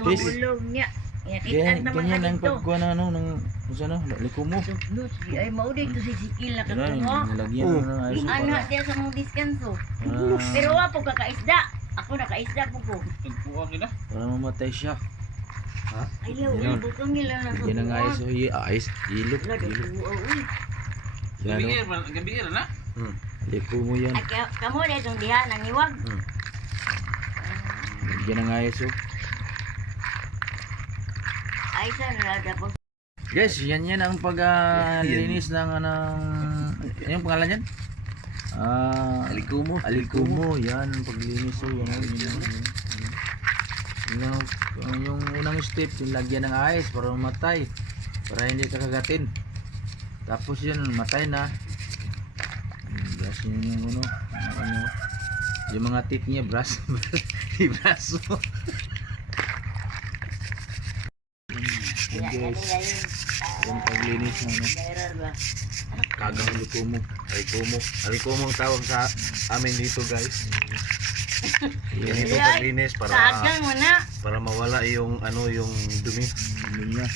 Guys. Tumulog niya. Ganyan ang pagkuha na ano, ng likumo. Ay, maudi ito si Sikil na Yan, katungo. nilagyan mo ng ayos Anak para. dia sa mong diskanso. Ah, Pero wa po kakaisda. Ako nakaisda po ko. para mamatay siya. Ayaw, Yan. bukang nila na sa Lagyan ng ayos, ayos, ilok, Wala, ilok. dapuwa, uy. Yan, Gabi na. likumo yan. Ay, kamo na itong diha, nangiwag. Lagyan ng ayos, oh. Ay, saan na tapos. Guys, yan ang paglinis ng yung pangalan yan? Alikumo. Alikumo, yan ang paglinis, oh. Yung unang step, yung lagyan ng ayos para mamatay, para hindi kakagatin. Tapos yun, matay na. Brush yun yung yung mga teeth niya, brush. I-brush mo. Yan guys, yung paglinis ng kagang alikumo. Alikumo ang tawag sa amin dito, guys. Yan ito Ay, paglinis Kagang mo na. para mawala yung yung dumi. Ano niya,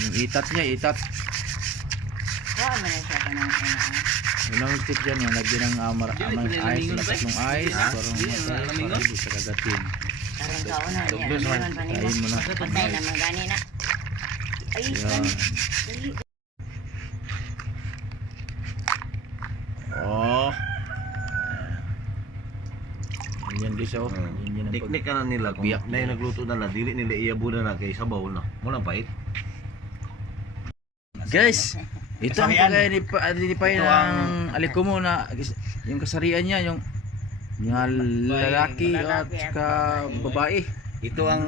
yung itat niya, itat. Kuha mo na siya ka ng Unang tip dyan, yung lagyan ng ice, lakas ng ice, para mamatay, para hindi kakagatin. Karang kaon na niya. Tugdos man. Kain mo na. Patay na magani na. Ay, Yan. dali. Oh. Yan guys, oh. Yan ang Teknik ka na nila kung Biyak. na nagluto na na dili nila iyabo na kay sabaw na. Mo lang pait. Guys, ito ang pag-identify ng alikumo na yung kasarian niya, yung lalaki at saka babae. Ito ang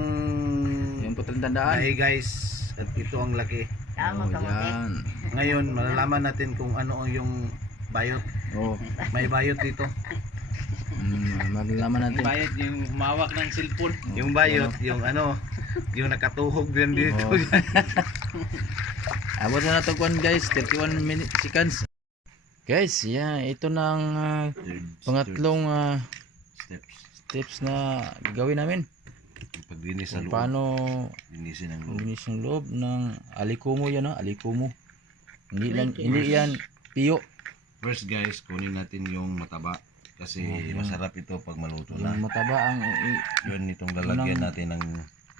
Yung patandaan. Ay guys, at ito ang laki. Tama ka mo. Yan. Ngayon malalaman natin kung ano yung bayot. Oh. May bayot dito. Malalaman natin. Bayad yung mawak ng cellphone. Yung bayot, yung yung nakatuhog din dito. Oh. Abot na ito guys, 31 seconds. Guys, yan, ito na ang pangatlong steps na gagawin namin. Paglinis sa Kung loob. paano Linisin ang loob. maglinis ng loob ng alikumo yan, alikumo. Hindi yan piyo. First guys, kunin natin yung mataba kasi masarap ito pag maluto na. Yung mataba ang Yun itong lalagyan natin ng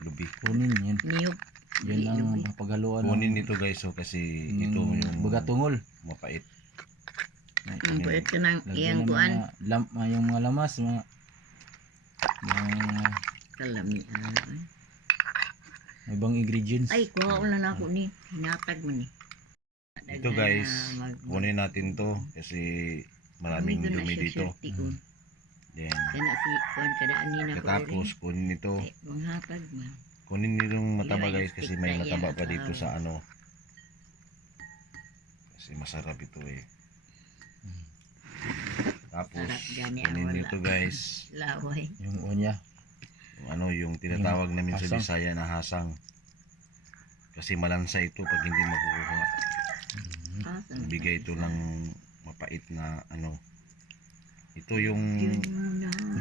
lubi. kunin yan. Niyog. Yan ang papagaluan Kunin ito guys kasi ito yung bagatungol. mapait. Ang puwet ka ng Lagyan iyang ng kuan. yung mga lamas, mga Kalamian. ibang ingredients. Ay, kuha ko na ako ni. Hinatag mo ni. Ito guys, kunin natin to kasi maraming dumi dito. Then, Kana si kuan kadaan ni na ko. tapos kunin ito. Manghatag man. Kunin yung mataba guys kasi may mataba pa dito sa kasi masarap ito eh. Tapos Sarap gani ang kunin wala. nito guys Laway. Yung unya. yung tinatawag namin sa hasang. Bisaya na hasang. Kasi malansa ito pag hindi makukuha. Bigay ito ng mapait na Ito yung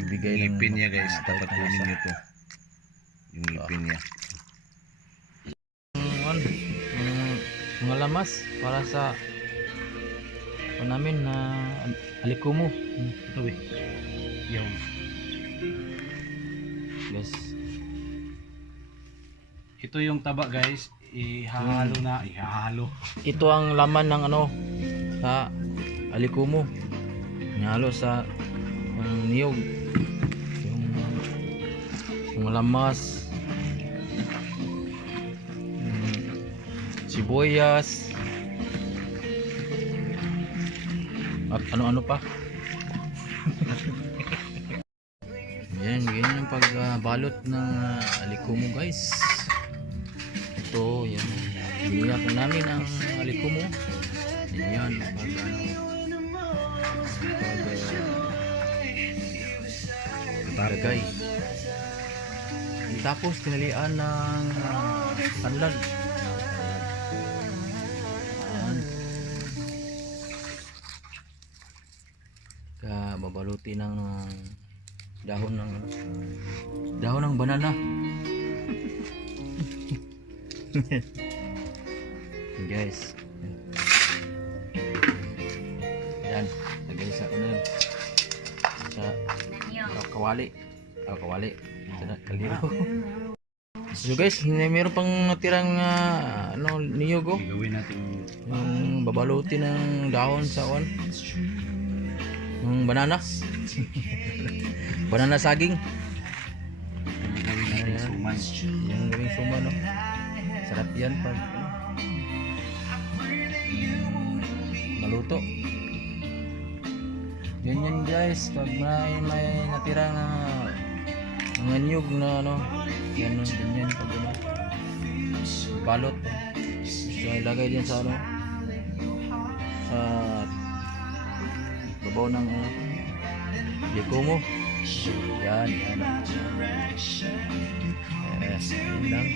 Ibigay ng ngipin niya guys. mapait Dapat na kunin lasa. nyo to. Yung ngipin niya. Mga lamas para sa namin na alikumo. Ito eh. Yung Guys. ito yung taba guys, ihahalo na, ihahalo. Ito ang laman ng sa alikumo. Nihalo sa niyog. Yung lamas. Sibuyas. At ano-ano pa. Yan yung pagbalot ng alikumo guys. Ito, yan. Biniyak namin ang alikumo. Yan, pagkagay. Tapos tinalian ng tanlad. Babaluti ng dahon ng banana. Guys. Yan, lagay sa ano yun. Sa kawali. Kawali. Sa kaliwa. So guys, meron pang natirang ano, niyog oh. Gawin natin Yung babaluti ng dahon sa on. Yung banana. Banana saging. gawin natin suman. Yung gawing suman no. Sarap yan pag maluto. Ganyan guys, pag may natirang mga niyog na ano, yan no, ganyan pag ano, balot. So ilagay din sa ano, sa babaw ng liko mo. Yan, yan. Yes, yun lang.